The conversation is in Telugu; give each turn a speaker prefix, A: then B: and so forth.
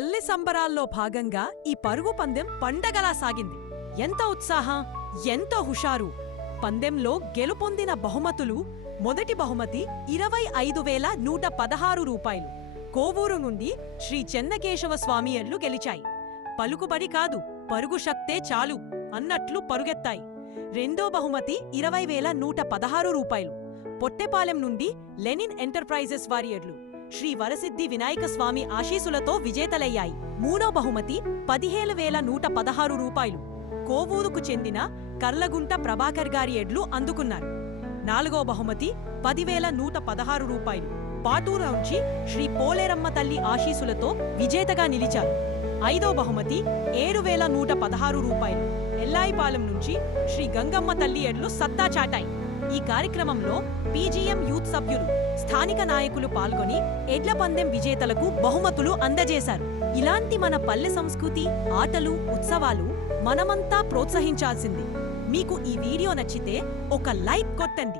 A: సంబరాల్లో భాగంగా ఈ పరుగు పందెం పండగలా సాగింది. ఎంత ఉత్సాహం ఎంతో హుషారు. పందెంలో గెలుపొందిన బహుమతులు మొదటి బహుమతి ఇరవై ఐదు వేల నూట పదహారు రూపాయలు. కోవూరు నుండి శ్రీ చెన్నకేశవ స్వామియర్లు గెలిచాయి. పలుకుబడి కాదు పరుగు శక్తే చాలు అన్నట్లు పరుగెత్తాయి. రెండో బహుమతి ఇరవై వేల నూట పదహారు రూపాయలు. పొట్టెపాలెం నుండి లెనిన్ ఎంటర్ప్రైజెస్ వారియర్లు. శ్రీ వరసిద్ధి వినాయక స్వామి ఆశీసులతో విజేతలయ్యాయి. మూడో బహుమతి పదిహేను వేల నూట పదహారు రూపాయలు. కోవూరుకు చెందిన కర్లగుంట ప్రభాకర్ గారి ఎడ్లు అందుకున్నారు. నాలుగో బహుమతి పదివేల నూట పదహారు రూపాయలు. పాటూరు నుంచి శ్రీ పోలేరమ్మ తల్లి ఆశీసులతో విజేతగా నిలిచారు. ఐదో బహుమతి ఏడు వేల నూట పదహారు రూపాయలు. ఎల్లాయిపాలెం నుంచి శ్రీ గంగమ్మ తల్లి ఎడ్లు సత్తా చాటాయి. ఈ కార్యక్రమంలో పీజీఎం యూత్ సభ్యులు స్థానిక నాయకులు పాల్గొని ఎడ్ల పందెం విజేతలకు బహుమతులు అందజేశారు. ఇలాంటి మన పల్లె సంస్కృతి ఆటలు ఉత్సవాలు మనమంతా ప్రోత్సహించాల్సింది. మీకు ఈ వీడియో నచ్చితే ఒక లైక్ కొట్టండి.